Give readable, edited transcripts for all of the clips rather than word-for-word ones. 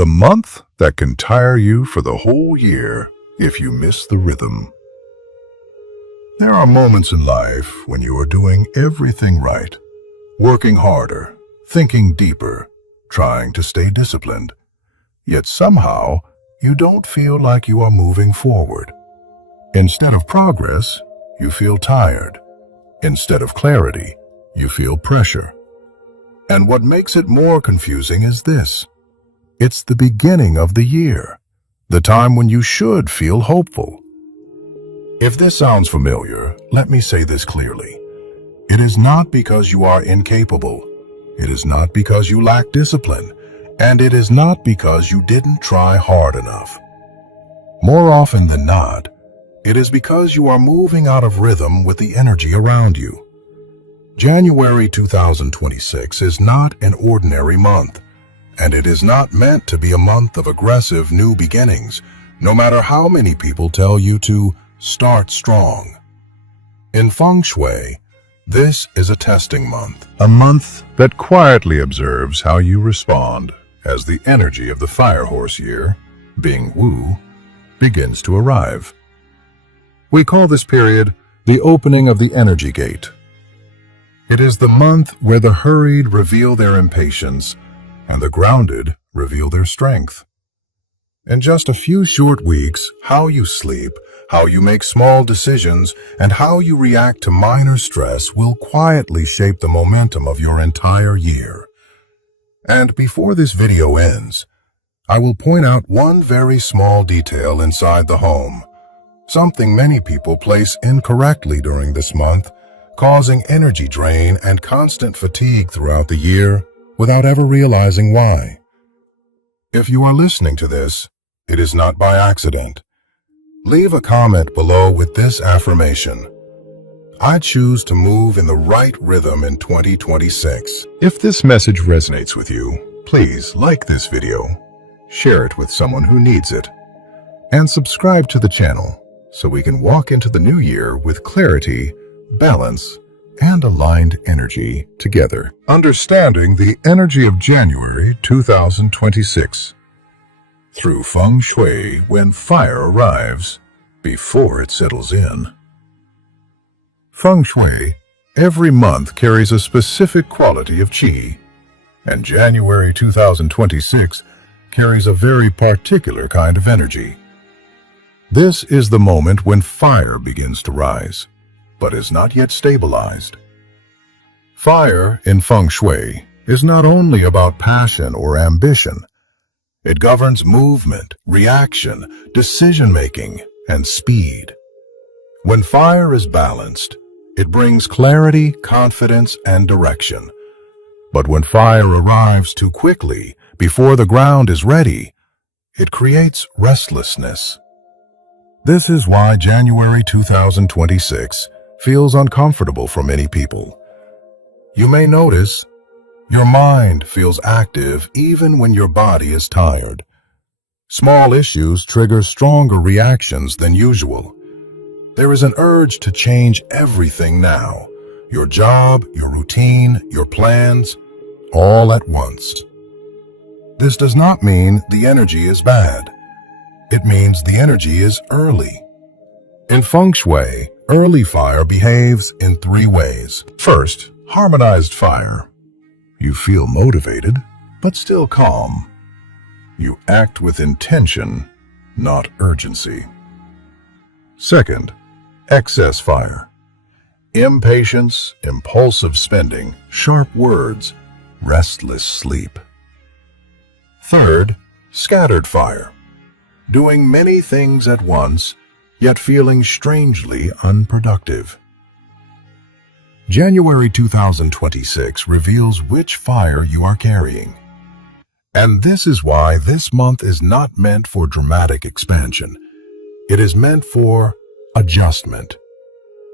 The month that can tire you for the whole year if you miss the rhythm. There are moments in life when you are doing everything right, working harder, thinking deeper, trying to stay disciplined. Yet somehow, you don't feel like you are moving forward. Instead of progress, you feel tired. Instead of clarity, you feel pressure. And what makes it more confusing is this. It's the beginning of the year, the time when you should feel hopeful. If this sounds familiar, let me say this clearly. It is not because you are incapable. It is not because you lack discipline. And it is not because you didn't try hard enough. More often than not, it is because you are moving out of rhythm with the energy around you. January 2026 is not an ordinary month, and it is not meant to be a month of aggressive new beginnings, no matter how many people tell you to start strong. In Feng Shui, this is a testing month, a month that quietly observes how you respond as the energy of the fire horse year, being Wu, begins to arrive. We call this period the opening of the energy gate. It is the month where the hurried reveal their impatience and the grounded reveal their strength. In just a few short weeks, how you sleep, how you make small decisions, and how you react to minor stress will quietly shape the momentum of your entire year. And before this video ends, I will point out one very small detail inside the home, something many people place incorrectly during this month, causing energy drain and constant fatigue throughout the year without ever realizing why. If you are listening to this, it is not by accident. Leave a comment below with this affirmation. I choose to move in the right rhythm in 2026. If this message resonates with you, please like this video, share it with someone who needs it, and subscribe to the channel so we can walk into the new year with clarity, balance, and aligned energy together. Understanding the energy of January 2026. Through Feng Shui, when fire arrives, before it settles in. Feng Shui, every month carries a specific quality of qi, and January 2026 carries a very particular kind of energy. This is the moment when fire begins to rise, but is not yet stabilized. Fire in Feng Shui is not only about passion or ambition. It governs movement, reaction, decision-making, and speed. When fire is balanced, it brings clarity, confidence, and direction. But when fire arrives too quickly, before the ground is ready, it creates restlessness. This is why January 2026 feels uncomfortable for many people. You may notice your mind feels active even when your body is tired. Small issues trigger stronger reactions than usual. There is an urge to change everything now. Your job, your routine, your plans, all at once. This does not mean the energy is bad. It means the energy is early. In Feng Shui, early fire behaves in three ways. First, harmonized fire. You feel motivated, but still calm. You act with intention, not urgency. Second, excess fire. Impatience, impulsive spending, sharp words, restless sleep. Third, scattered fire. Doing many things at once, yet feeling strangely unproductive. January 2026 reveals which fire you are carrying. And this is why this month is not meant for dramatic expansion. It is meant for adjustment.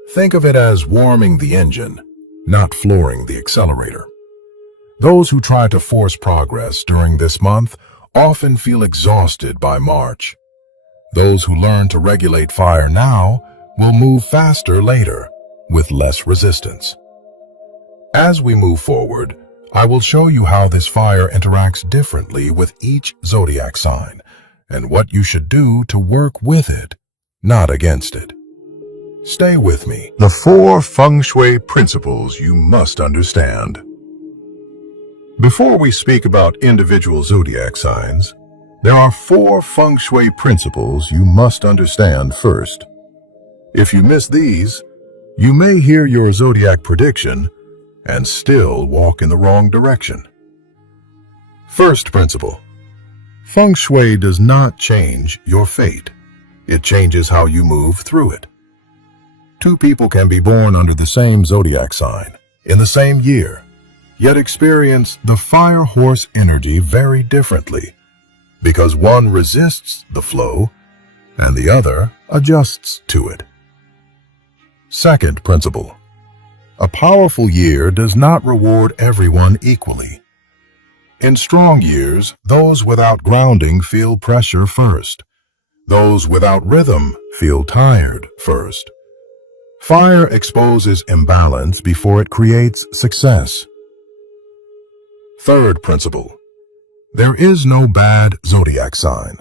Think of it as warming the engine, not flooring the accelerator. Those who try to force progress during this month often feel exhausted by March. Those who learn to regulate fire now will move faster later, with less resistance. As we move forward, I will show you how this fire interacts differently with each zodiac sign and what you should do to work with it, not against it. Stay with me. The 4 Fengshui principles you must understand. Before we speak about individual zodiac signs, there are 4 Fengshui principles you must understand first. If you miss these, you may hear your zodiac prediction and still walk in the wrong direction. First principle. Feng Shui does not change your fate. It changes how you move through it. 2 people can be born under the same zodiac sign, in the same year, yet experience the fire horse energy very differently, because one resists the flow and the other adjusts to it. Second principle. A powerful year does not reward everyone equally. In strong years, those without grounding feel pressure first. Those without rhythm feel tired first. Fire exposes imbalance before it creates success. Third principle. There is no bad zodiac sign.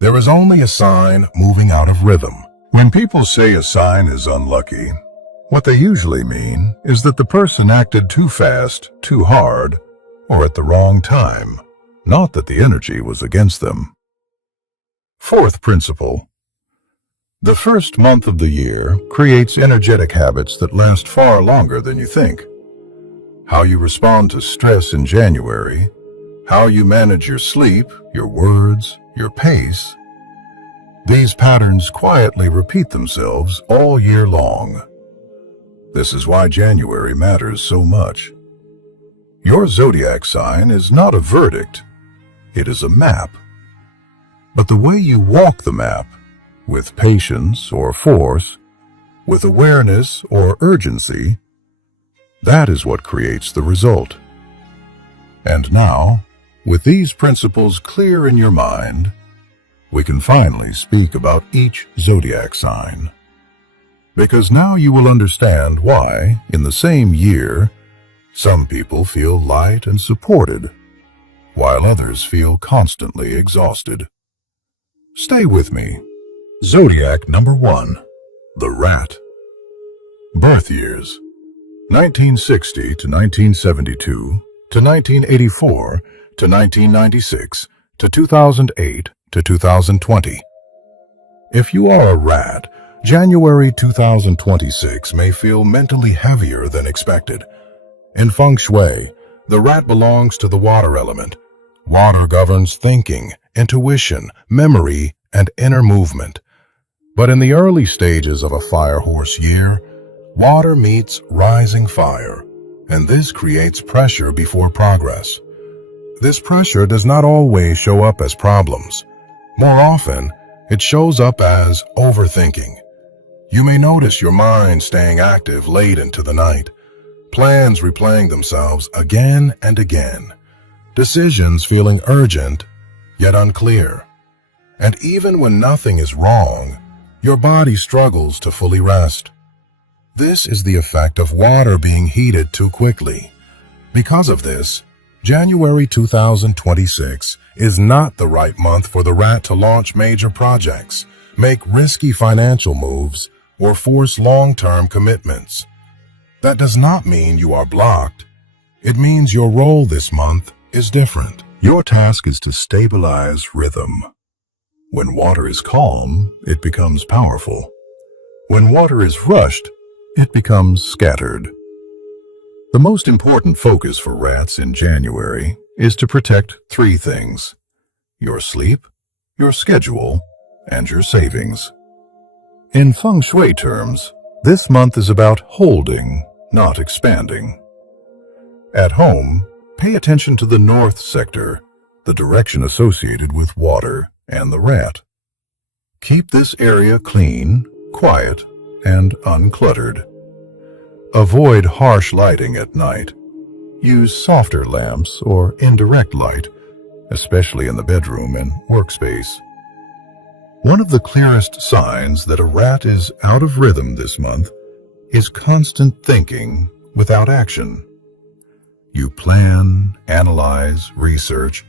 There is only a sign moving out of rhythm. When people say a sign is unlucky, what they usually mean is that the person acted too fast, too hard, or at the wrong time, not that the energy was against them. Fourth principle. The first month of the year creates energetic habits that last far longer than you think. How you respond to stress in January, how you manage your sleep, your words, your pace. These patterns quietly repeat themselves all year long. This is why January matters so much. Your zodiac sign is not a verdict, it is a map. But the way you walk the map, with patience or force, with awareness or urgency, that is what creates the result. And now, with these principles clear in your mind, we can finally speak about each zodiac sign. Because now you will understand why, in the same year, some people feel light and supported, while others feel constantly exhausted. Stay with me. Zodiac number 1, the Rat. Birth years: 1960 to 1972, to 1984, to 1996, to 2008, to 2020. If you are a rat, January 2026 may feel mentally heavier than expected. In Feng Shui, the rat belongs to the water element. Water governs thinking, intuition, memory, and inner movement. But in the early stages of a fire horse year, water meets rising fire, and this creates pressure before progress. This pressure does not always show up as problems. More often, it shows up as overthinking. You may notice your mind staying active late into the night, plans replaying themselves again and again, decisions feeling urgent yet unclear. And even when nothing is wrong, your body struggles to fully rest. This is the effect of water being heated too quickly. Because of this, January 2026 is not the right month for the rat to launch major projects, make risky financial moves, or force long-term commitments. That does not mean you are blocked. It means your role this month is different. Your task is to stabilize rhythm. When water is calm, it becomes powerful. When water is rushed, it becomes scattered. The most important focus for rats in January is to protect 3 things: your sleep, your schedule, and your savings. In Feng Shui terms, this month is about holding, not expanding. At home, pay attention to the north sector, the direction associated with water and the rat. Keep this area clean, quiet, and uncluttered. Avoid harsh lighting at night. Use softer lamps or indirect light, especially in the bedroom and workspace. One of the clearest signs that a rat is out of rhythm this month is constant thinking without action. You plan, analyze, research,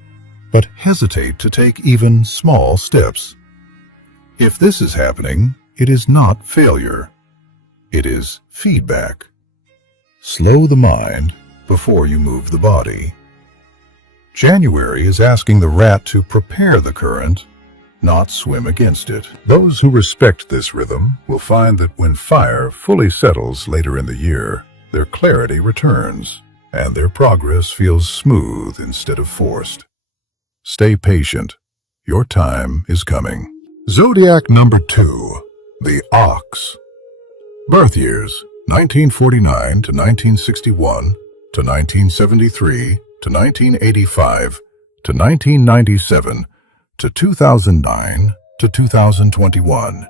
but hesitate to take even small steps. If this is happening, it is not failure. It is feedback. Slow the mind before you move the body. January is asking the rat to prepare the current, not swim against it. Those who respect this rhythm will find that when fire fully settles later in the year, their clarity returns, and their progress feels smooth instead of forced. Stay patient. Your time is coming. Zodiac number 2, the Ox. Birth years: 1949 to 1961 to 1973 to 1985 to 1997 to 2009 to 2021.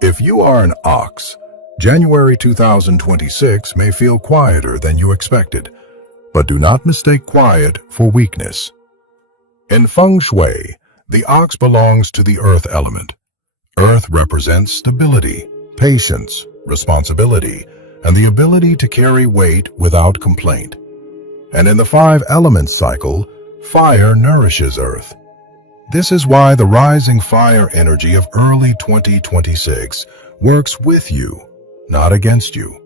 If you are an Ox, January 2026 may feel quieter than you expected, but do not mistake quiet for weakness. In Fengshui, the ox belongs to the earth element. Earth represents stability, patience, responsibility, and the ability to carry weight without complaint. And in the 5 elements cycle, fire nourishes earth. This is why the rising fire energy of early 2026 works with you, not against you.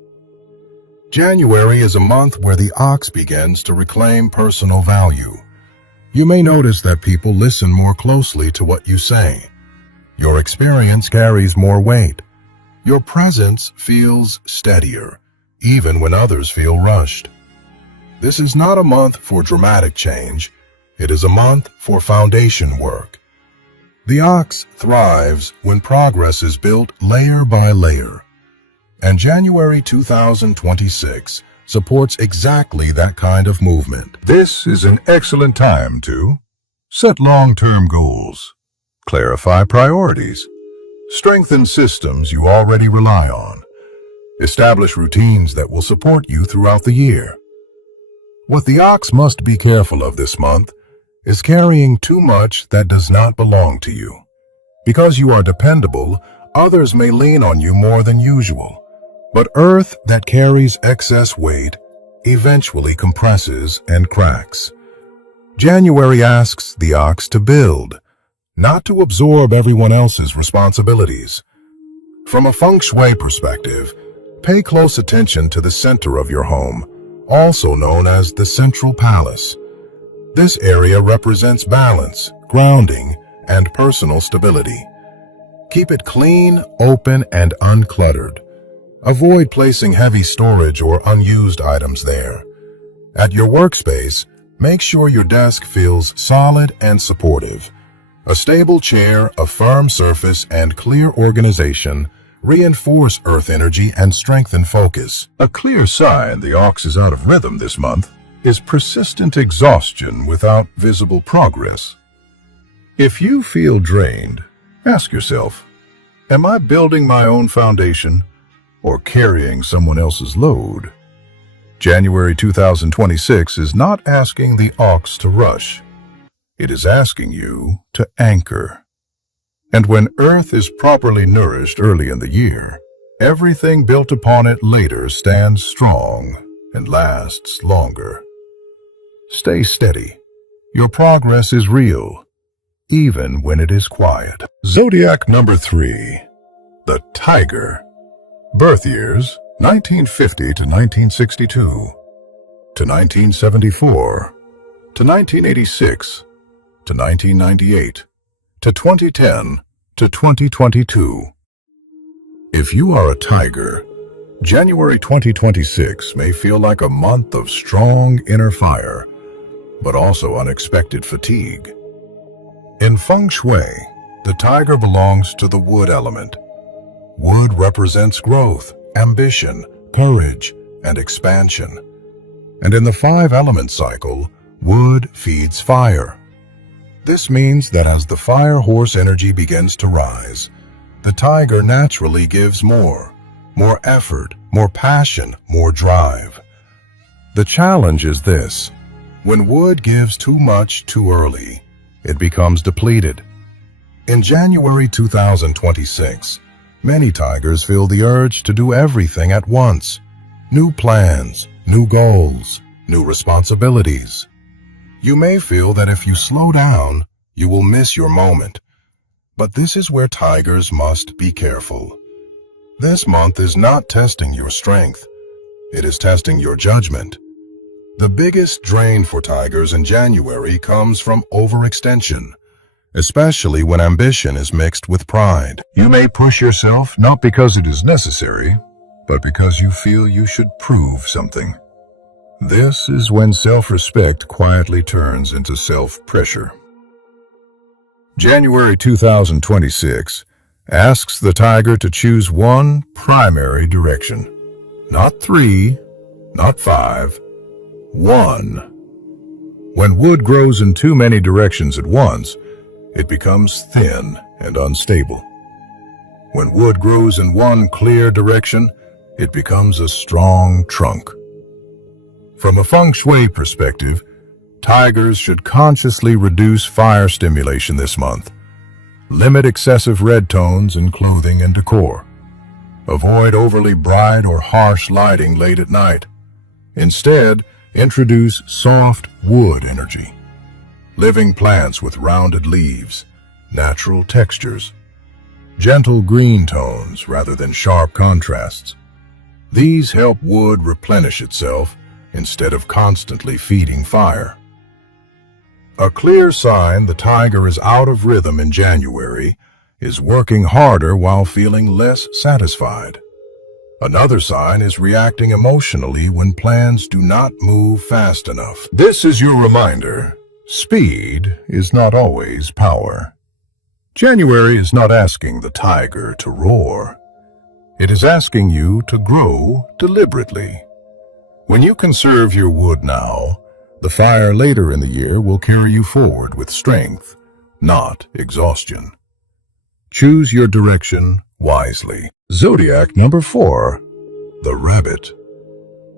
January is a month where the ox begins to reclaim personal value. You may notice that people listen more closely to what you say. Your experience carries more weight. Your presence feels steadier, even when others feel rushed. This is not a month for dramatic change. It is a month for foundation work. The ox thrives when progress is built layer by layer. And January 2026 supports exactly that kind of movement. This is an excellent time to set long-term goals, clarify priorities, strengthen systems you already rely on, establish routines that will support you throughout the year. What the ox must be careful of this month is carrying too much that does not belong to you. Because you are dependable, others may lean on you more than usual. But earth that carries excess weight eventually compresses and cracks. January asks the ox to build, not to absorb everyone else's responsibilities. From a feng shui perspective, pay close attention to the center of your home, also known as the central palace. This area represents balance, grounding, and personal stability. Keep it clean, open, and uncluttered. Avoid placing heavy storage or unused items there. At your workspace, make sure your desk feels solid and supportive. A stable chair, a firm surface, and clear organization reinforce earth energy and strengthen focus. A clear sign the ox is out of rhythm this month is persistent exhaustion without visible progress. If you feel drained, ask yourself, am I building my own foundation or carrying someone else's load? January 2026 is not asking the ox to rush. It is asking you to anchor. And when earth is properly nourished early in the year, everything built upon it later stands strong and lasts longer. Stay steady. Your progress is real, even when it is quiet. Zodiac number 3, the Tiger. Birth years: 1950 to 1962, to 1974, to 1986, to 1998, to 2010, to 2022. If you are a Tiger, January 2026 may feel like a month of strong inner fire, but also unexpected fatigue. In Feng Shui, the Tiger belongs to the wood element. Wood represents growth, ambition, courage, and expansion. And in the 5 element cycle, wood feeds fire. This means that as the fire horse energy begins to rise, the Tiger naturally gives more effort, more passion, more drive. The challenge is this: when wood gives too much too early, it becomes depleted. In January 2026, many Tigers feel the urge to do everything at once. New plans, new goals, new responsibilities. You may feel that if you slow down, you will miss your moment. But this is where tigers must be careful. This month is not testing your strength. It is testing your judgment. The biggest drain for tigers in January comes from overextension, especially when ambition is mixed with pride. You may push yourself not because it is necessary, but because you feel you should prove something. This is when self-respect quietly turns into self-pressure. January 2026 asks the tiger to choose one primary direction. Not 3, not 5, 1. When wood grows in too many directions at once, it becomes thin and unstable. When wood grows in one clear direction, it becomes a strong trunk. From a Fengshui perspective, tigers should consciously reduce fire stimulation this month. Limit excessive red tones in clothing and decor. Avoid overly bright or harsh lighting late at night. Instead, introduce soft wood energy. Living plants with rounded leaves, natural textures, gentle green tones rather than sharp contrasts. These help wood replenish itself instead of constantly feeding fire. A clear sign the tiger is out of rhythm in January is working harder while feeling less satisfied. Another sign is reacting emotionally when plans do not move fast enough. This is your reminder. Speed is not always power. January is not asking the tiger to roar. It is asking you to grow deliberately. When you conserve your wood now, the fire later in the year will carry you forward with strength, not exhaustion. Choose your direction wisely. Zodiac number 4, the rabbit.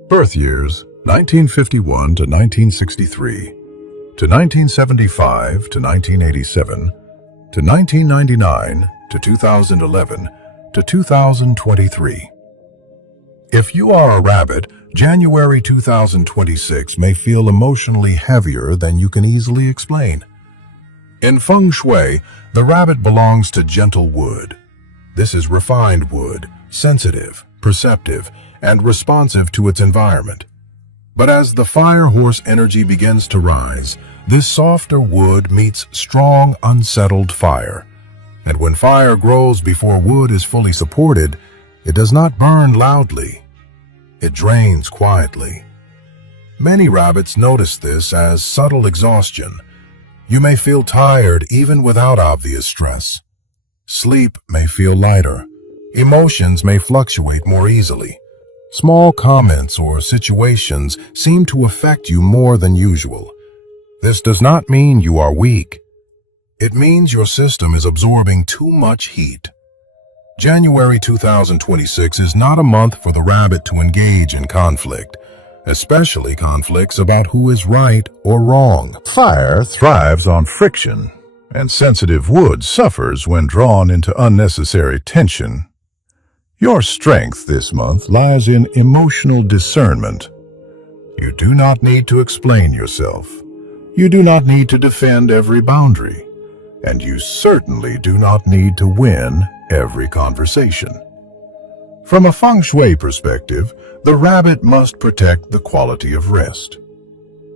Birth years 1951 to 1963, to 1975 to 1987, to 1999 to 2011 to 2023. If you are a rabbit, January 2026 may feel emotionally heavier than you can easily explain. In Feng Shui, the rabbit belongs to gentle wood. This is refined wood, sensitive, perceptive, and responsive to its environment. But as the fire horse energy begins to rise, this softer wood meets strong, unsettled fire. And when fire grows before wood is fully supported, it does not burn loudly. It drains quietly. Many rabbits notice this as subtle exhaustion. You may feel tired even without obvious stress. Sleep may feel lighter. Emotions may fluctuate more easily. Small comments or situations seem to affect you more than usual. This does not mean you are weak. It means your system is absorbing too much heat. January 2026 is not a month for the rabbit to engage in conflict, especially conflicts about who is right or wrong. Fire thrives on friction, and sensitive wood suffers when drawn into unnecessary tension. Your strength this month lies in emotional discernment. You do not need to explain yourself. You do not need to defend every boundary. And you certainly do not need to win every conversation. From a Feng Shui perspective, the rabbit must protect the quality of rest.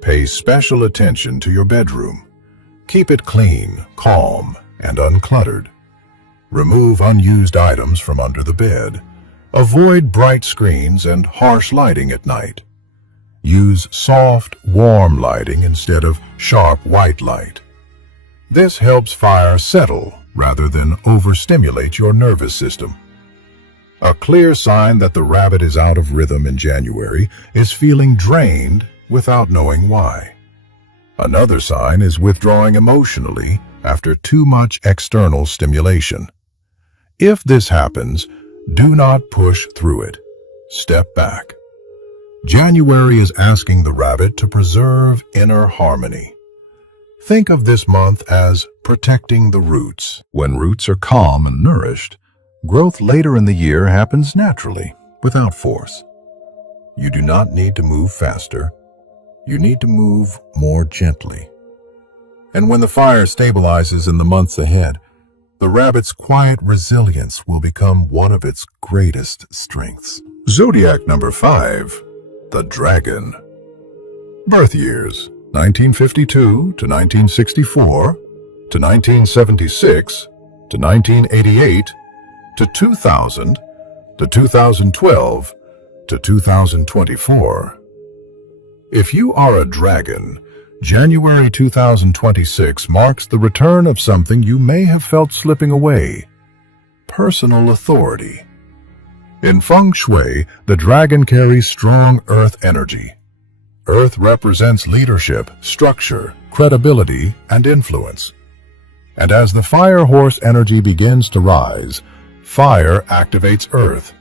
Pay special attention to your bedroom. Keep it clean, calm, and uncluttered. Remove unused items from under the bed. Avoid bright screens and harsh lighting at night. Use soft, warm lighting instead of sharp white light. This helps fire settle rather than overstimulate your nervous system. A clear sign that the rabbit is out of rhythm in January is feeling drained without knowing why. Another sign is withdrawing emotionally after too much external stimulation. If this happens, do not push through it. Step back. January is asking the rabbit to preserve inner harmony. Think of this month as protecting the roots. When roots are calm and nourished, growth later in the year happens naturally, without force. You do not need to move faster. you need to move more gently. And when the fire stabilizes in the months ahead, the rabbit's quiet resilience will become one of its greatest strengths. Zodiac number 5, the Dragon. Birth years: 1952 to 1964, to 1976, to 1988, to 2000, to 2012, to 2024. If you are a dragon, January 2026 marks the return of something you may have felt slipping away: personal authority. In Feng Shui, the dragon carries strong earth energy. Earth represents leadership, structure, credibility, and influence. And as the fire horse energy begins to rise, fire activates earth.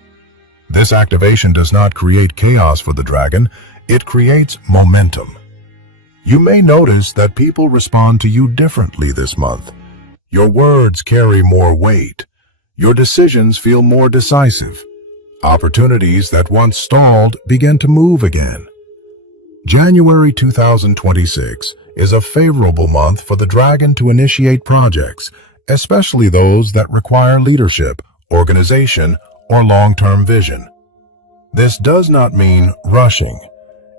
This activation does not create chaos for the dragon, it creates momentum. You may notice that people respond to you differently this month. Your words carry more weight. Your decisions feel more decisive. Opportunities that once stalled begin to move again. January 2026 is a favorable month for the dragon to initiate projects, especially those that require leadership, organization, or long-term vision. This does not mean rushing.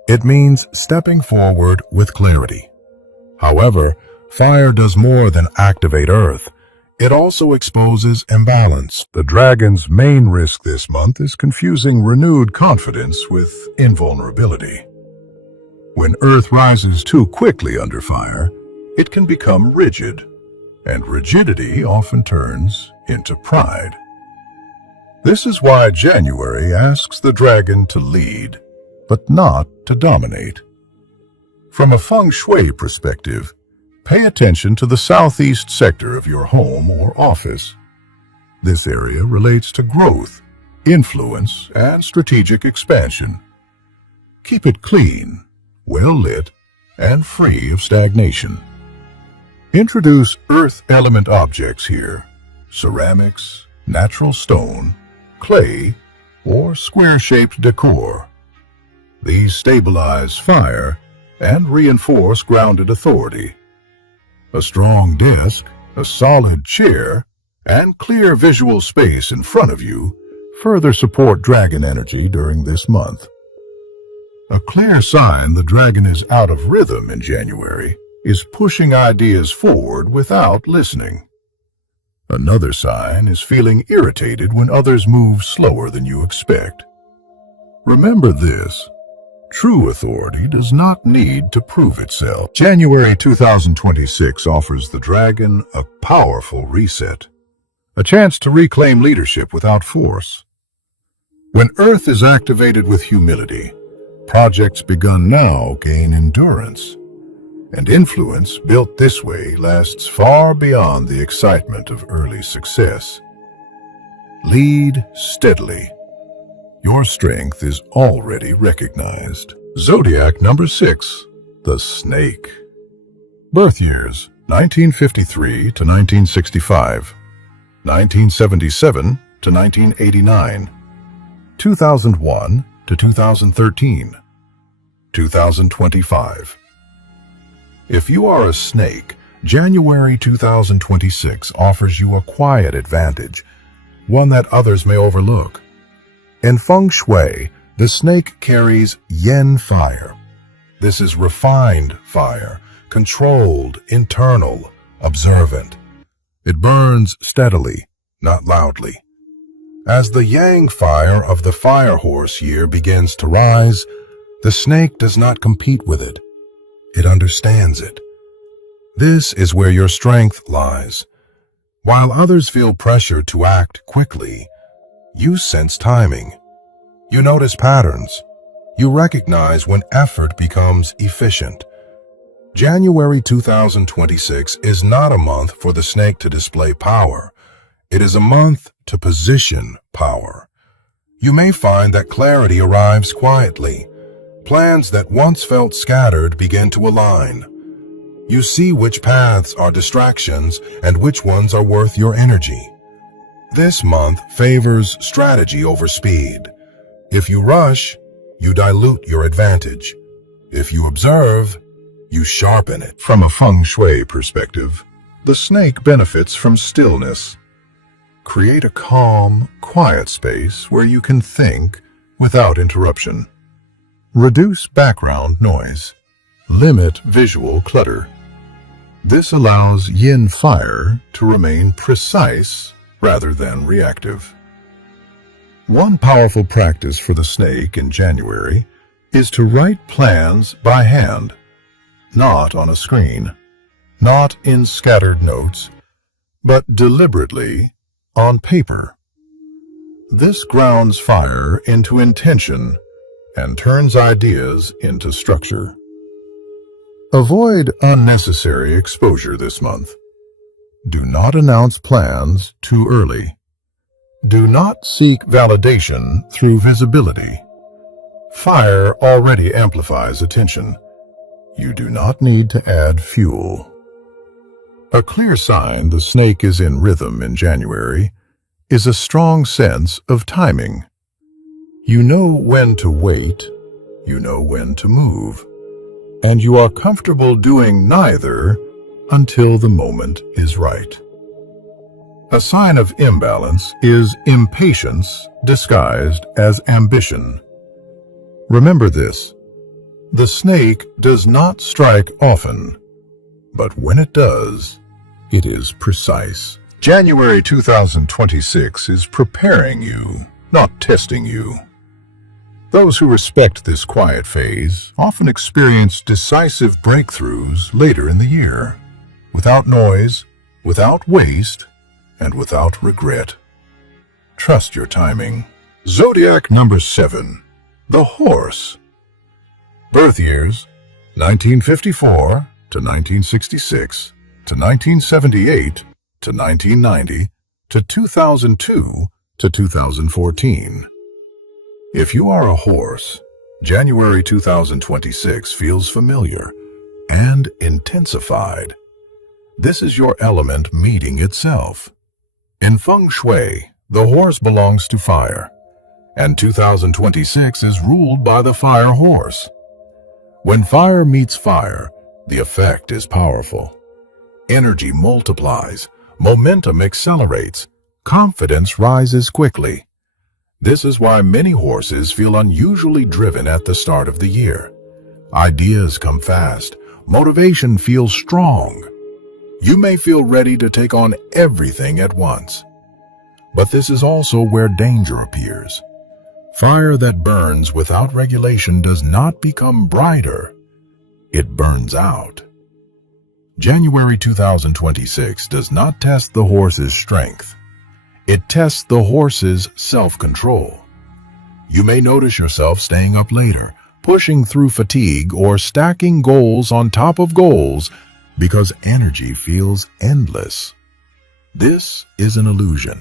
It means stepping forward with clarity. However, fire does more than activate earth. It also exposes imbalance. The dragon's main risk this month is confusing renewed confidence with invulnerability. When earth rises too quickly under fire, it can become rigid, and rigidity often turns into pride. This is why January asks the dragon to lead, but not to dominate. From a Feng Shui perspective, pay attention to the southeast sector of your home or office. This area relates to growth, influence, and strategic expansion. Keep it clean, well lit, and free of stagnation. Introduce earth element objects here: ceramics, natural stone, clay, or square-shaped decor. These stabilize fire and reinforce grounded authority. A strong desk, a solid chair, and clear visual space in front of you further support dragon energy during this month. A clear sign the dragon is out of rhythm in January is pushing ideas forward without listening. Another sign is feeling irritated when others move slower than you expect. Remember this: true authority does not need to prove itself. January 2026 offers the dragon a powerful reset, a chance to reclaim leadership without force. When earth is activated with humility, projects begun now gain endurance, and influence built this way lasts far beyond the excitement of early success. Lead steadily. Your strength is already recognized. Zodiac number 6, the Snake. Birth years: 1953 to 1965, 1977 to 1989, 2001 to 2013, 2025. If you are a snake, January 2026 offers you a quiet advantage, one that others may overlook. In Feng Shui, the snake carries yin fire. This is refined fire, controlled, internal, observant. It burns steadily, not loudly. As the yang fire of the fire horse year begins to rise, the snake does not compete with it. It understands it. This is where your strength lies. While others feel pressure to act quickly, you sense timing. You notice patterns. You recognize when effort becomes efficient. January 2026 is not a month for the snake to display power. It is a month to position power. You may find that clarity arrives quietly. Plans that once felt scattered begin to align. You see which paths are distractions and which ones are worth your energy. This month favors strategy over speed. If you rush, you dilute your advantage. If you observe, you sharpen it. From a Feng Shui perspective, the snake benefits from stillness. Create a calm, quiet space where you can think without interruption. Reduce background noise. Limit visual clutter. This allows yin fire to remain precise rather than reactive. One powerful practice for the snake in January is to write plans by hand, not on a screen, not in scattered notes, but deliberately on paper. This grounds fire into intention and turns ideas into structure. Avoid unnecessary exposure this month. Do not announce plans too early. Do not seek validation through visibility. Fire already amplifies attention. You do not need to add fuel. A clear sign the snake is in rhythm in January is a strong sense of timing. You know when to wait, you know when to move, and you are comfortable doing neither until the moment is right. A sign of imbalance is impatience disguised as ambition. Remember this: the snake does not strike often, but when it does, it is precise. January 2026 is preparing you, not testing you. Those who respect this quiet phase often experience decisive breakthroughs later in the year, without noise, without waste, and without regret. Trust your timing. Zodiac number 7, the horse. Birth years: 1954 to 1966 to 1978 to 1990 to 2002 to 2014. If you are a horse, January 2026 feels familiar and intensified. This is your element meeting itself. In Feng Shui, the horse belongs to fire, and 2026 is ruled by the fire horse. When fire meets fire, the effect is powerful. Energy multiplies, momentum accelerates, confidence rises quickly. This is why many horses feel unusually driven at the start of the year. Ideas come fast, motivation feels strong. You may feel ready to take on everything at once. But this is also where danger appears. Fire that burns without regulation does not become brighter. It burns out. January 2026 does not test the horse's strength. It tests the horse's self-control. You may notice yourself staying up later, pushing through fatigue, or stacking goals on top of goals because energy feels endless. This is an illusion.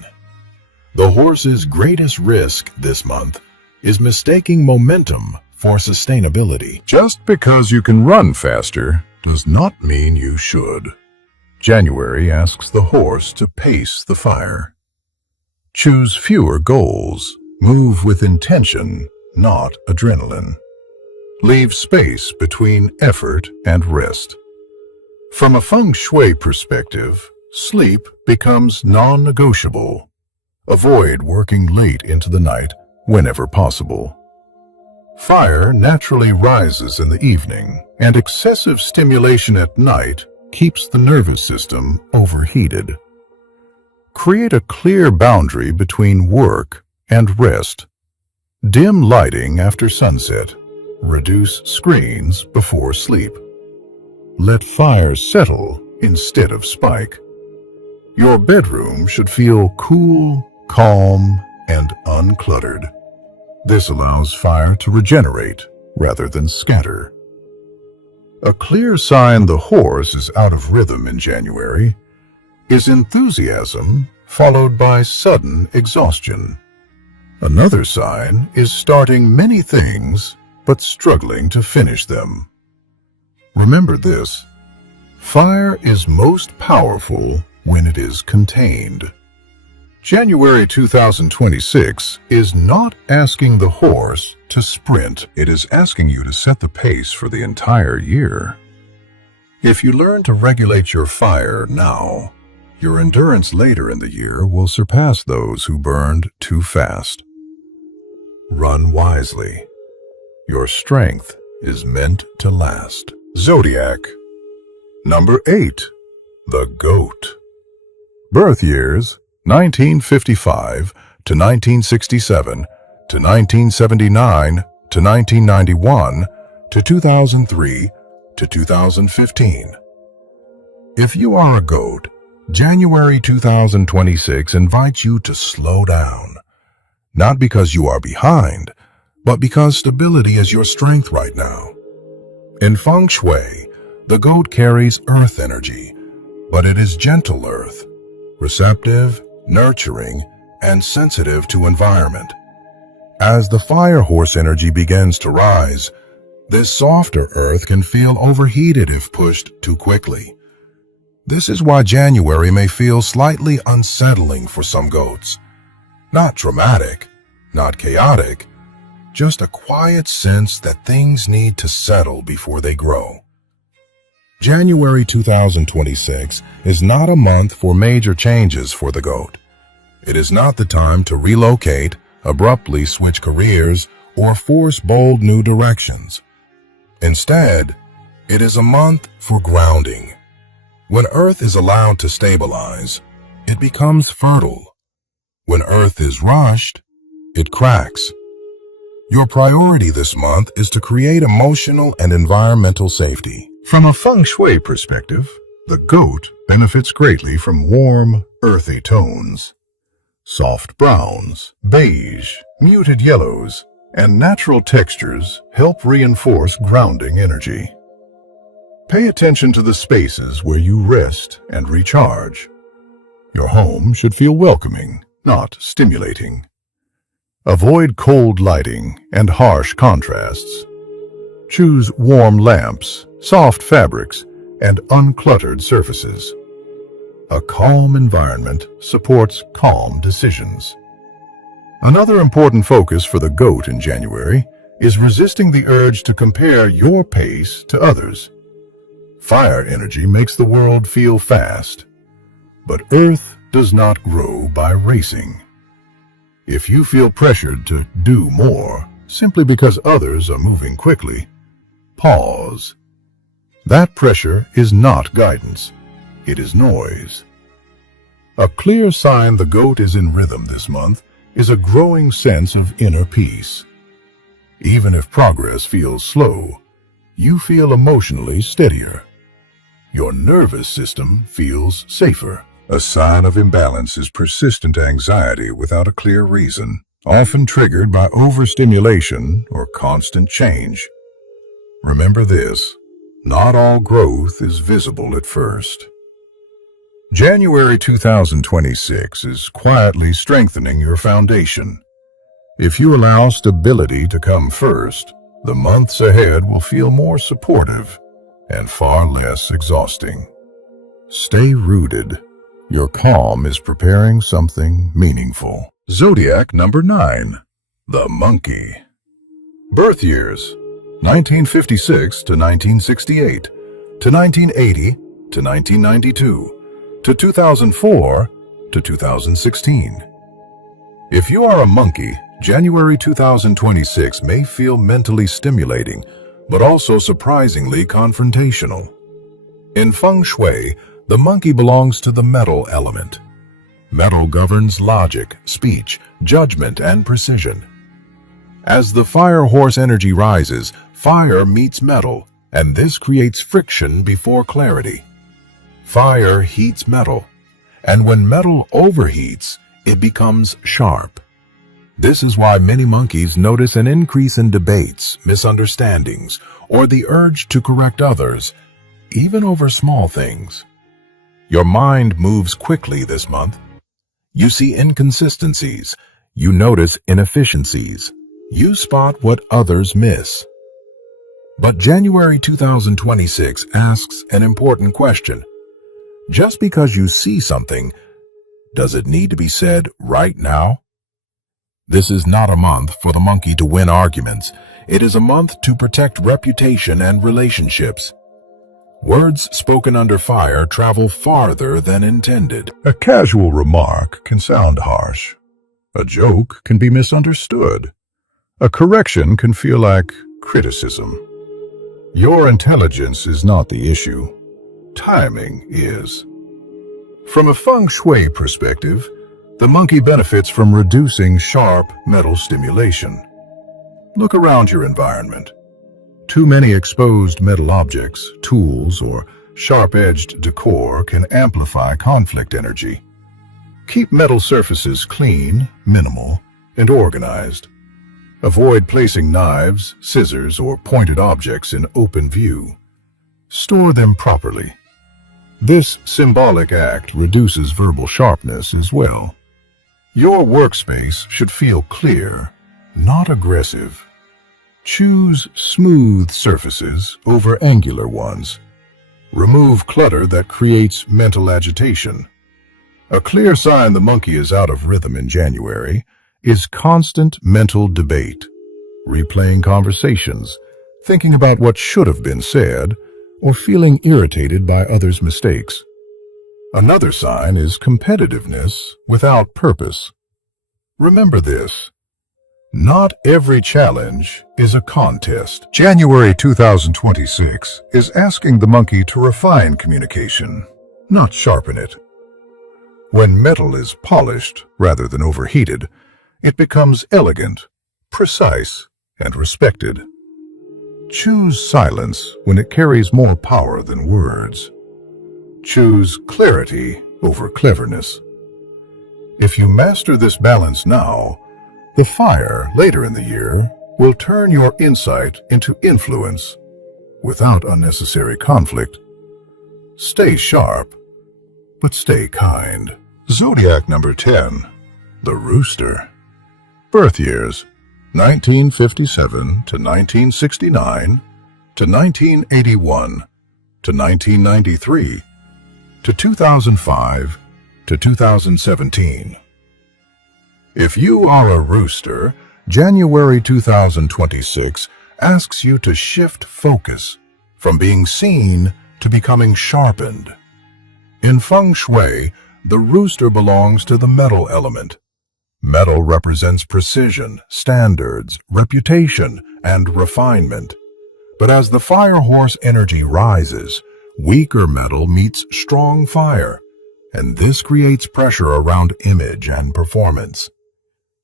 The horse's greatest risk this month is mistaking momentum for sustainability. Just because you can run faster does not mean you should. January asks the horse to pace the fire. Choose fewer goals. Move with intention, not adrenaline. Leave space between effort and rest. From a Feng Shui perspective, sleep becomes non-negotiable. Avoid working late into the night whenever possible. Fire naturally rises in the evening, and excessive stimulation at night keeps the nervous system overheated. Create a clear boundary between work and rest. Dim lighting after sunset. Reduce screens before sleep. Let fire settle instead of spike. Your bedroom should feel cool, calm, and uncluttered. This allows fire to regenerate rather than scatter. A clear sign the horse is out of rhythm in January is enthusiasm followed by sudden exhaustion. Another sign is starting many things but struggling to finish them. Remember this: fire is most powerful when it is contained. January 2026 is not asking the horse to sprint. It is asking you to set the pace for the entire year. If you learn to regulate your fire now, your endurance later in the year will surpass those who burned too fast. Run wisely. Your strength is meant to last. Zodiac. Number 8. The Goat. Birth years 1955 to 1967 to 1979 to 1991 to 2003 to 2015. If you are a goat, January 2026 invites you to slow down. Not because you are behind, but because stability is your strength right now. In Fengshui, the goat carries earth energy, but it is gentle earth, receptive, nurturing, and sensitive to environment. As the fire horse energy begins to rise, this softer earth can feel overheated if pushed too quickly. This is why January may feel slightly unsettling for some goats. Not dramatic, not chaotic, just a quiet sense that things need to settle before they grow. January 2026 is not a month for major changes for the goat. It is not the time to relocate, abruptly switch careers, or force bold new directions. Instead, it is a month for grounding. When earth is allowed to stabilize, it becomes fertile. When earth is rushed, it cracks. Your priority this month is to create emotional and environmental safety. From a feng shui perspective, the goat benefits greatly from warm, earthy tones. Soft browns, beige, muted yellows, and natural textures help reinforce grounding energy. Pay attention to the spaces where you rest and recharge. Your home should feel welcoming, not stimulating. Avoid cold lighting and harsh contrasts. Choose warm lamps, soft fabrics, and uncluttered surfaces. A calm environment supports calm decisions. Another important focus for the goat in January is resisting the urge to compare your pace to others. Fire energy makes the world feel fast, but earth does not grow by racing. If you feel pressured to do more simply because others are moving quickly, pause. That pressure is not guidance, it is noise. A clear sign the goat is in rhythm this month is a growing sense of inner peace. Even if progress feels slow, you feel emotionally steadier. Your nervous system feels safer. A sign of imbalance is persistent anxiety without a clear reason, often triggered by overstimulation or constant change. Remember this, not all growth is visible at first. January 2026 is quietly strengthening your foundation. If you allow stability to come first, the months ahead will feel more supportive and far less exhausting. Stay rooted. Your calm is preparing something meaningful. Zodiac number 9. The Monkey. Birth years 1956 to 1968 to 1980 to 1992 to 2004 to 2016. If you are a monkey, January 2026 may feel mentally stimulating, but also surprisingly confrontational. In Feng Shui, the monkey belongs to the metal element. Metal governs logic, speech, judgment, and precision. As the fire horse energy rises, fire meets metal, and this creates friction before clarity. Fire heats metal, and when metal overheats, it becomes sharp. This is why many monkeys notice an increase in debates, misunderstandings, or the urge to correct others, even over small things. Your mind moves quickly this month. You see inconsistencies, you notice inefficiencies, you spot what others miss. But January 2026 asks an important question. Just because you see something Does it need to be said right now? This is not a month for the monkey to win arguments. It is a month to protect reputation and relationships. Words spoken under fire travel farther than intended. A casual remark can sound harsh. A joke can be misunderstood. A correction can feel like criticism. Your intelligence is not the issue. Timing is. From a feng shui perspective, the monkey benefits from reducing sharp metal stimulation. Look around your environment. Too many exposed metal objects, tools, or sharp-edged decor can amplify conflict energy. Keep metal surfaces clean, minimal, and organized. Avoid placing knives, scissors, or pointed objects in open view. Store them properly. This symbolic act reduces verbal sharpness as well. Your workspace should feel clear, not aggressive. Choose smooth surfaces over angular ones. Remove clutter that creates mental agitation. A clear sign the monkey is out of rhythm in January is constant mental debate, replaying conversations, thinking about what should have been said, or feeling irritated by others' mistakes. Another sign is competitiveness without purpose. Remember this: not every challenge is a contest. January 2026 is asking the monkey to refine communication, not sharpen it. When metal is polished rather than overheated, it becomes elegant, precise, and respected. Choose silence when it carries more power than words. Choose clarity over cleverness. If you master this balance now, the fire later in the year will turn your insight into influence without unnecessary conflict. Stay sharp, but stay kind. Zodiac number 10, the Rooster. Birth years: 1957 to 1969 to 1981 to 1993 to 2005 to 2017. If you are a rooster, January 2026 asks you to shift focus from being seen to becoming sharpened. In feng shui, the rooster belongs to the metal element. Metal represents precision, standards, reputation, and refinement. But as the fire horse energy rises, weaker metal meets strong fire, and this creates pressure around image and performance.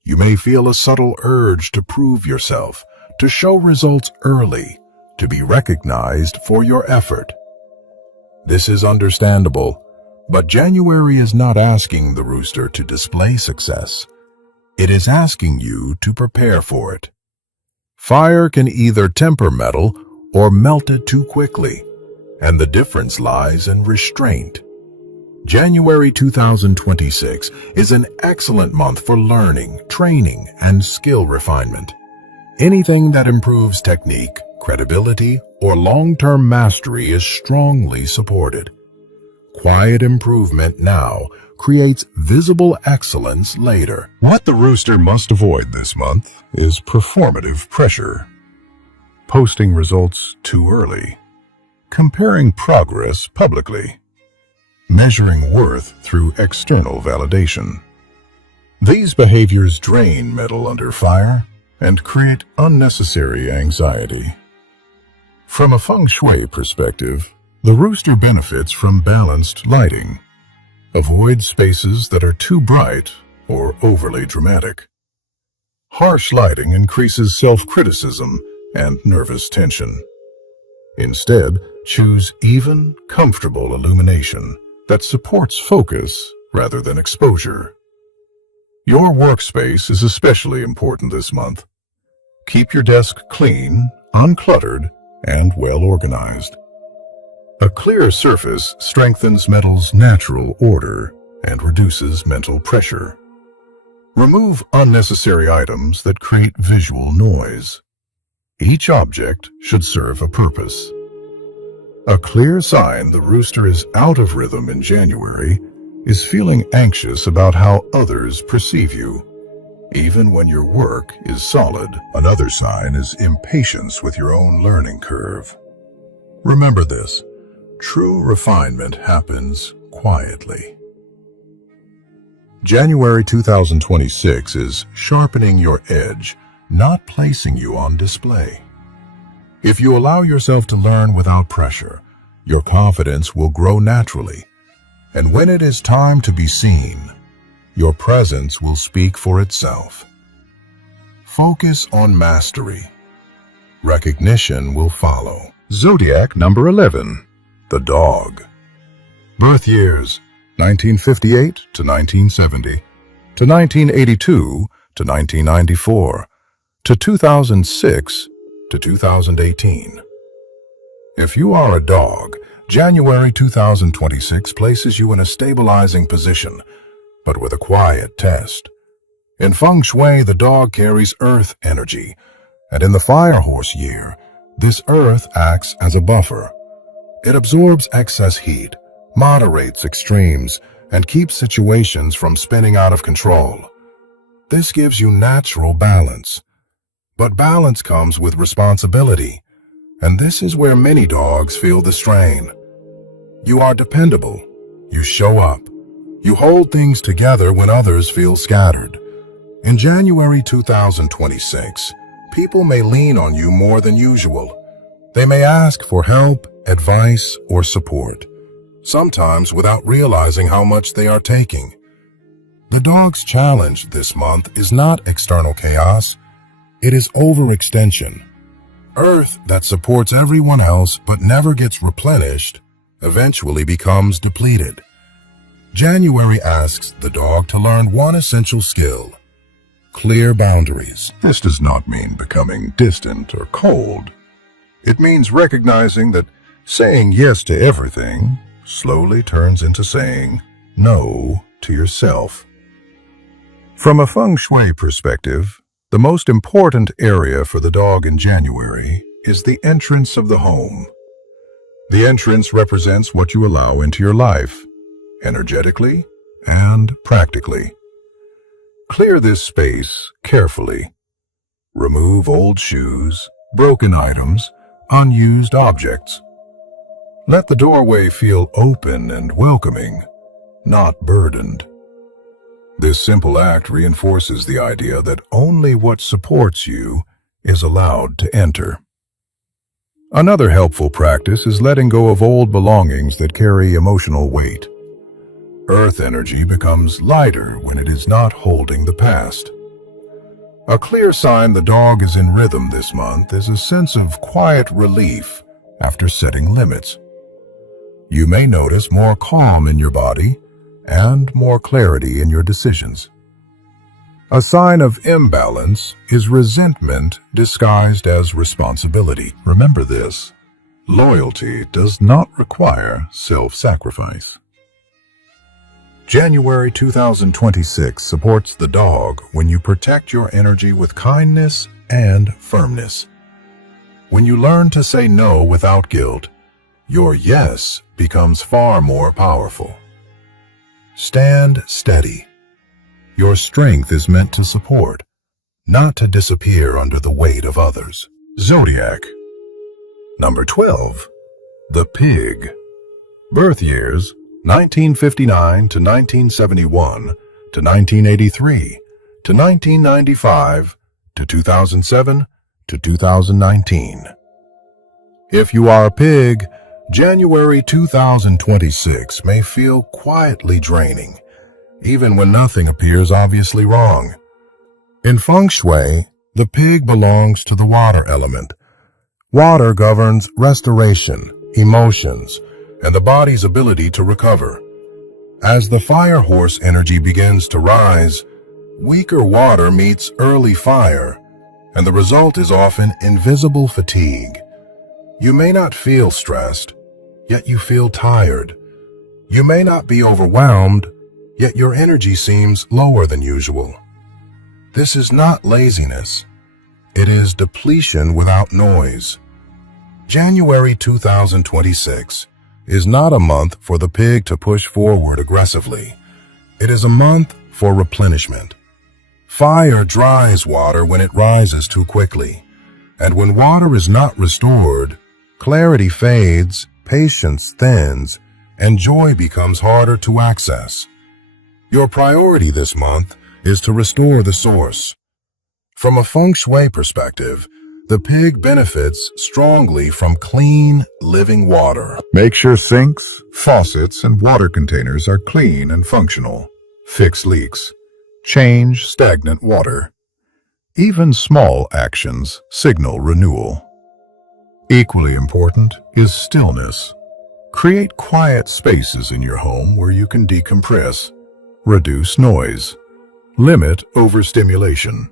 You may feel a subtle urge to prove yourself, to show results early, to be recognized for your effort. This is understandable, but January is not asking the rooster to display success. It is asking you to prepare for it. Fire can either temper metal or melt it too quickly, and the difference lies in restraint. January 2026 is an excellent month for learning, training, and skill refinement. Anything that improves technique, credibility, or long-term mastery is strongly supported. Quiet improvement now creates visible excellence later. What the rooster must avoid this month is performative pressure. Posting results too early. Comparing progress publicly. Measuring worth through external validation. These behaviors drain metal under fire and create unnecessary anxiety. From a feng shui perspective, the rooster benefits from balanced lighting. Avoid spaces that are too bright or overly dramatic. Harsh lighting increases self-criticism and nervous tension. Instead, choose even, comfortable illumination that supports focus rather than exposure. Your workspace is especially important this month. Keep your desk clean, uncluttered, and well organized. A clear surface strengthens metal's natural order and reduces mental pressure. Remove unnecessary items that create visual noise. Each object should serve a purpose. A clear sign the rooster is out of rhythm in January is feeling anxious about how others perceive you, even when your work is solid. Another sign is impatience with your own learning curve. Remember this: true refinement happens quietly. January 2026 is sharpening your edge, not placing you on display. If you allow yourself to learn without pressure, your confidence will grow naturally. And when it is time to be seen, your presence will speak for itself. Focus on mastery. Recognition will follow. Zodiac number 11, the dog. Birth years: 1958 to 1970, to 1982 to 1994, to 2006 to 2018. If you are a dog, January 2026 places you in a stabilizing position, but with a quiet test. In Feng Shui, the dog carries earth energy, and in the fire horse year, this earth acts as a buffer. It absorbs excess heat, moderates extremes, and keeps situations from spinning out of control. This gives you natural balance. But balance comes with responsibility, and this is where many dogs feel the strain. You are dependable. You show up. You hold things together when others feel scattered. In January 2026, people may lean on you more than usual. They may ask for help, advice, or support, sometimes without realizing how much they are taking. The dog's challenge this month is not external chaos. It is overextension. Earth that supports everyone else but never gets replenished eventually becomes depleted. January asks the dog to learn one essential skill: clear boundaries. This does not mean becoming distant or cold. It means recognizing that saying yes to everything slowly turns into saying no to yourself. From a Feng Shui perspective, the most important area for the dog in January is the entrance of the home. The entrance represents what you allow into your life, energetically and practically. Clear this space carefully. Remove old shoes, broken items, unused objects. Let the doorway feel open and welcoming, not burdened. This simple act reinforces the idea that only what supports you is allowed to enter. Another helpful practice is letting go of old belongings that carry emotional weight. Earth energy becomes lighter when it is not holding the past. A clear sign the dog is in rhythm this month is a sense of quiet relief after setting limits. You may notice more calm in your body and more clarity in your decisions. A sign of imbalance is resentment disguised as responsibility. Remember this: loyalty does not require self-sacrifice. January 2026 supports the dog when you protect your energy with kindness and firmness. When you learn to say no without guilt, your yes becomes far more powerful. Stand steady. Your strength is meant to support, not to disappear under the weight of others. Zodiac number 12, the pig. Birth years: 1959 to 1971, to 1983, to 1995, to 2007, to 2019. If you are a pig, January 2026 may feel quietly draining, even when nothing appears obviously wrong. In Feng Shui, the pig belongs to the water element. Water governs restoration, emotions, and the body's ability to recover. As the fire horse energy begins to rise, weaker water meets early fire, and the result is often invisible fatigue. You may not feel stressed, yet you feel tired. You may not be overwhelmed, yet your energy seems lower than usual. This is not laziness. It is depletion without noise. January 2026 is not a month for the pig to push forward aggressively. It is a month for replenishment. Fire dries water when it rises too quickly, and when water is not restored, clarity fades, patience thins, and joy becomes harder to access. Your priority this month is to restore the source. From a Feng Shui perspective, the pig benefits strongly from clean, living water. Make sure sinks, faucets, and water containers are clean and functional. Fix leaks. Change stagnant water. Even small actions signal renewal. Equally important is stillness. Create quiet spaces in your home where you can decompress. Reduce noise. Limit overstimulation.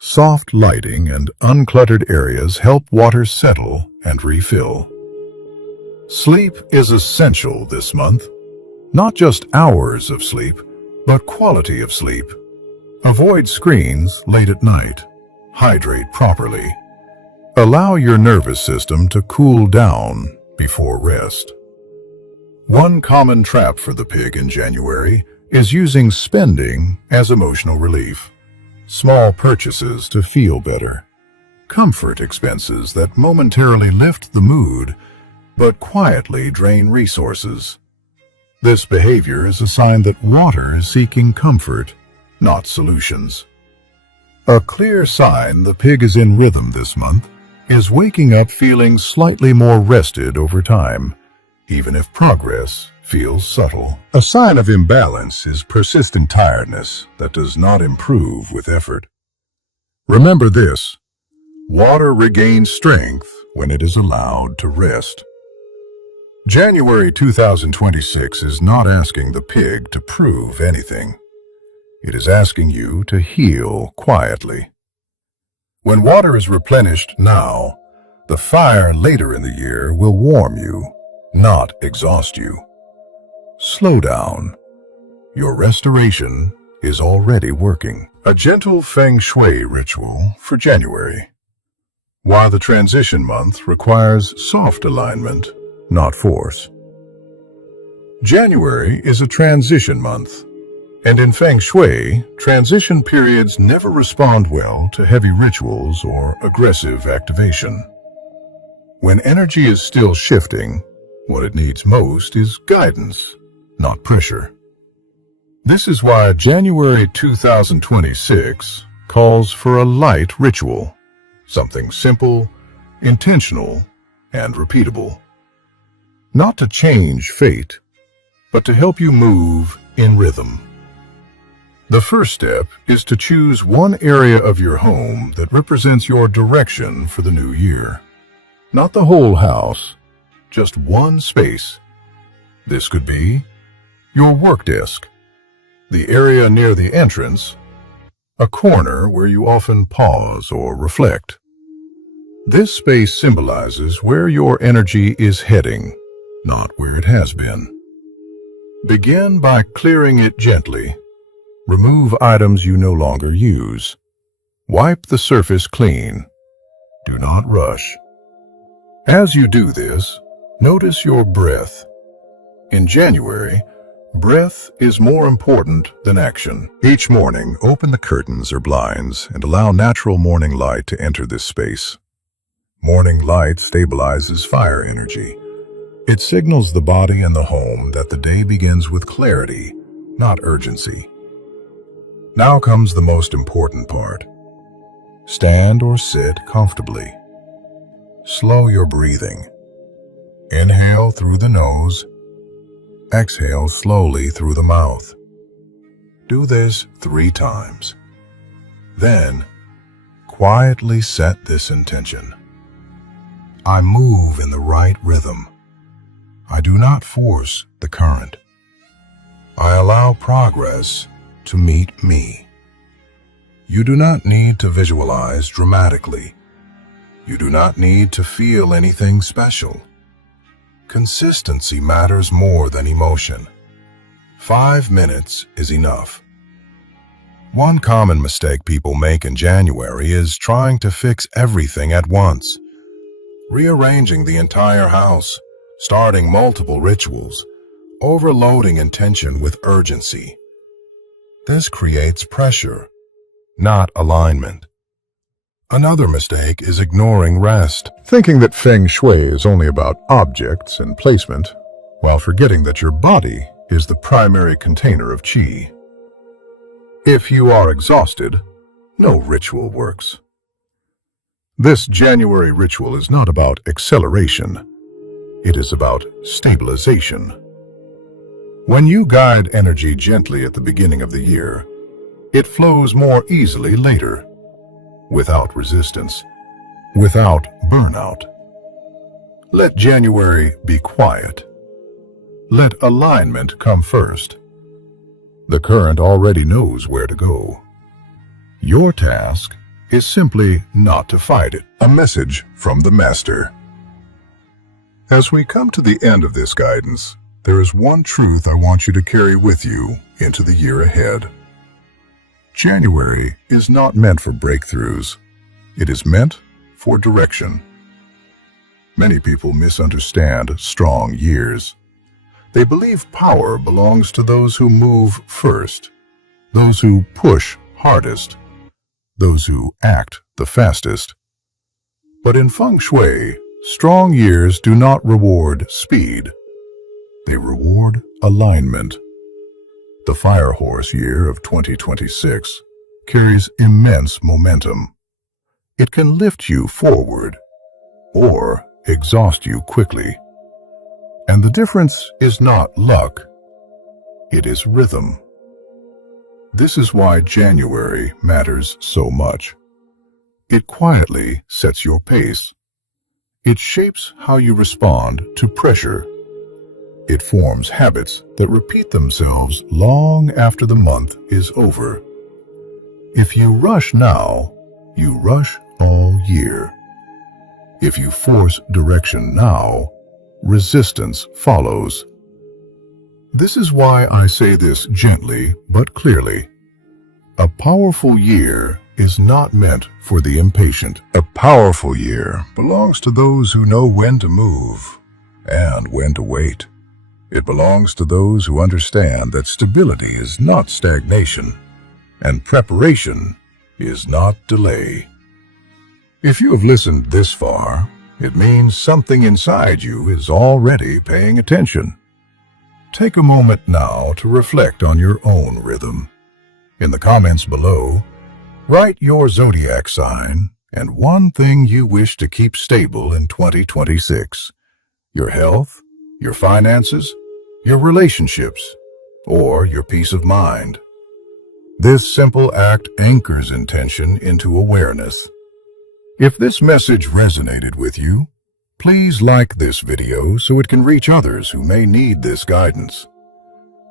Soft lighting and uncluttered areas help water settle and refill. Sleep is essential this month. Not just hours of sleep, but quality of sleep. Avoid screens late at night. Hydrate properly. Allow your nervous system to cool down before rest. One common trap for the pig in January is using spending as emotional relief. Small purchases to feel better. Comfort expenses that momentarily lift the mood, but quietly drain resources. This behavior is a sign that water is seeking comfort, not solutions. A clear sign the pig is in rhythm this month is waking up feeling slightly more rested over time, even if progress feels subtle. A sign of imbalance is persistent tiredness that does not improve with effort. Remember this: water regains strength when it is allowed to rest. January 2026 is not asking the pig to prove anything. It is asking you to heal quietly. When water is replenished now, the fire later in the year will warm you, not exhaust you. Slow down. Your restoration is already working. A gentle Feng Shui ritual for January. While the transition month requires soft alignment, not force. January is a transition month, and in Feng Shui, transition periods never respond well to heavy rituals or aggressive activation. When energy is still shifting, what it needs most is guidance, not pressure. This is why January 2026 calls for a light ritual, something simple, intentional, and repeatable. Not to change fate, but to help you move in rhythm. The first step is to choose one area of your home that represents your direction for the new year. Not the whole house, just one space. This could be your work desk, the area near the entrance, a corner where you often pause or reflect. This space symbolizes where your energy is heading, not where it has been. Begin by clearing it gently. Remove items you no longer use. Wipe the surface clean. Do not rush. As you do this, notice your breath. In January, breath is more important than action. Each morning, open the curtains or blinds and allow natural morning light to enter this space. Morning light stabilizes fire energy. It signals the body and the home that the day begins with clarity, not urgency. Now comes the most important part. Stand or sit comfortably. Slow your breathing. Inhale through the nose. Exhale slowly through the mouth. Do this 3 times. Then, quietly set this intention. I move in the right rhythm. I do not force the current. I allow progress to meet me. You do not need to visualize dramatically. You do not need to feel anything special. Consistency matters more than emotion. 5 minutes is enough. One common mistake people make in January is trying to fix everything at once. Rearranging the entire house, starting multiple rituals, overloading intention with urgency. This creates pressure, not alignment. Another mistake is ignoring rest, thinking that Feng Shui is only about objects and placement, while forgetting that your body is the primary container of qi. If you are exhausted, no ritual works. This January ritual is not about acceleration. It is about stabilization. When you guide energy gently at the beginning of the year, it flows more easily later, without resistance, without burnout. Let January be quiet. Let alignment come first. The current already knows where to go. Your task is simply not to fight it. A message from the Master. As we come to the end of this guidance, there is one truth I want you to carry with you into the year ahead. January is not meant for breakthroughs. It is meant for direction. Many people misunderstand strong years. They believe power belongs to those who move first, those who push hardest, those who act the fastest. But in Feng Shui, strong years do not reward speed. They reward alignment. The Fire Horse year of 2026 carries immense momentum. It can lift you forward or exhaust you quickly. And the difference is not luck. It is rhythm. This is why January matters so much. It quietly sets your pace. It shapes how you respond to pressure. It forms habits that repeat themselves long after the month is over. If you rush now, you rush all year. If you force direction now, resistance follows. This is why I say this gently but clearly. A powerful year is not meant for the impatient. A powerful year belongs to those who know when to move and when to wait. It belongs to those who understand that stability is not stagnation, and preparation is not delay. If you have listened this far, it means something inside you is already paying attention. Take a moment now to reflect on your own rhythm. In the comments below, write your zodiac sign and one thing you wish to keep stable in 2026. Your health, your finances, your relationships, or your peace of mind. This simple act anchors intention into awareness. If this message resonated with you, please like this video so it can reach others who may need this guidance.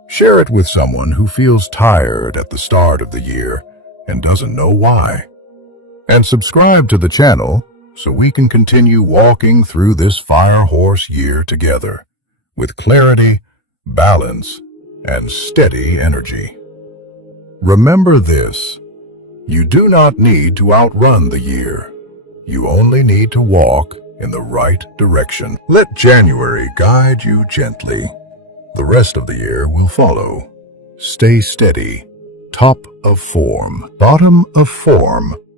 Share it with someone who feels tired at the start of the year and doesn't know why. And subscribe to the channel so we can continue walking through this Fire Horse year together with clarity, balance, and steady energy. Remember this: you do not need to outrun the year. You only need to walk in the right direction. Let January guide you gently. The rest of the year will follow. Stay steady. Top of form, bottom of form.